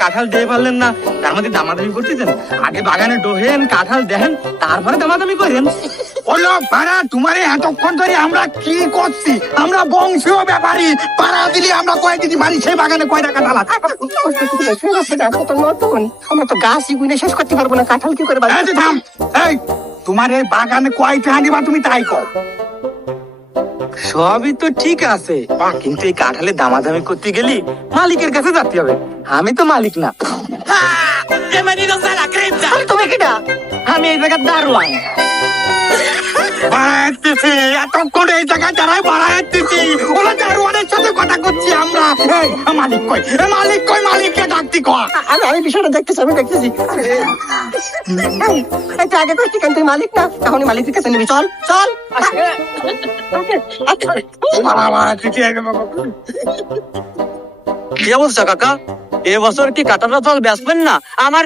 কাঁঠাল দিয়ে পারলেন না, তার মধ্যে দামাদামি করতেছেন। আগে বাগানে ডোহেন, কাঁঠাল দেখেন, তারপরে দামাদামি করেন। ওলো পাড়া, তোমারে এতক্ষণ ধরে আমরা কি করছি? আমরা বংশীয় ব্যাপারী, পাড়া দিলি আমরা কয় দিদি মারি, সেই বাগানে কয়টা কাঁঠাল আছে? আমরা তো গাছই গুনে শেষ করতে পারবো না, কাঁঠাল কি করে এই যে থাম, এই তোমার এই বাগানে কয়টা আনিবা তুমি তাই কও। সবই তো ঠিক আছে, কিন্তু এই কাঁঠালে দামাদামি করতে গেলি মালিকের কাছে যেতে হবে। আমি তো মালিক না। তুমি কিটা? আমি এই জায়গার দারোয়ান। বাড়াইতেছি এতক্ষণ এই জায়গায় দাঁড়ায়, বাড়াইতেছি ওরা দারোয়ানের সাথে কথা করছি আমরা। এই মালিক কই, মালিক কই, মালিককে ডাকতি কয়। আমি বিষয়টা দেখতেছি, আমি দেখতেছি। একটু আগে করছি কেন, তুই মালিক না? এখনই মালিকের কাছে নিবি, চল চল। কি অবস্থা কাকা? এবছর কি কাঁঠালটা জল বেচবেন না? আমার